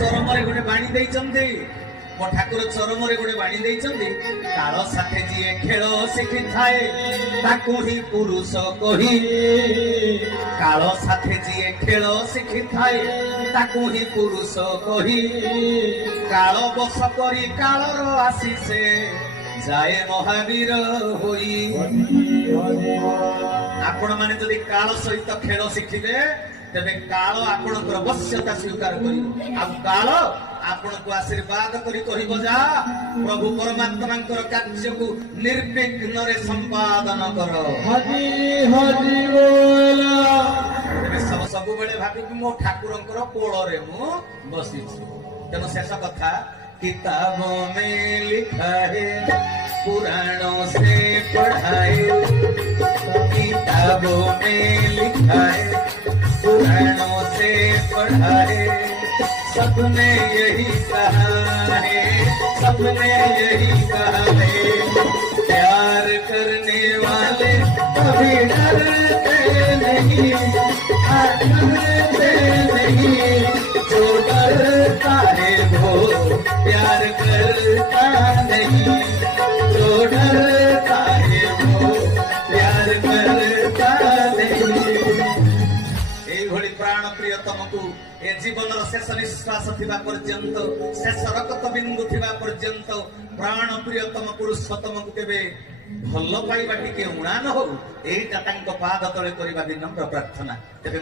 चरमरे गोटे बाणी देइचंदी मो ठाकुर चरमरे गोटे बाणी देइचंदी काल साथे जिए खेल शिखि थाए ताकू ही पुरुष कही काल साथे जिए खेल शिखि थाए ताकू ही पुरुष कही काल बस करी कालर आशीषे जाए महावीर होई आपण माने जदि काल सहित खेल शिखिबे तेबे काल आपणकर वश्यता स्वीकार करी आ काल आपण को आशीर्वाद करी कहिबो जा प्रभु परमात्मांकर कार्य को निर्विघ्न रे संपादन कर हरि हरि बोल तेबे सब बेले भाबी कि मो ठाकुरंकर कोळ रे मु बसी तेनो शेष कथा किताबों में लिखा है पुराणों से पढ़ा है किताबों में लिखा है पुराणों से पढ़ा है सबने यही कहा है सबने यही कहा है प्यार करने वाले कभी डरते नहीं डरते नहीं जो डरता है वो प्यार करता नहीं जो डरता है वो प्यार करता नहीं प्राण प्रिय तुमको ए जीवन शेष निश्वास थिबा पर्यंत शेष रक्त बिंदु थिबा पर्यंत प्राण प्रियतम पुरुषोत्तम को केबे भल पाइबा टिके उणा न हो एटा तांको पाद तळे करिबा विनम्र प्रार्थना।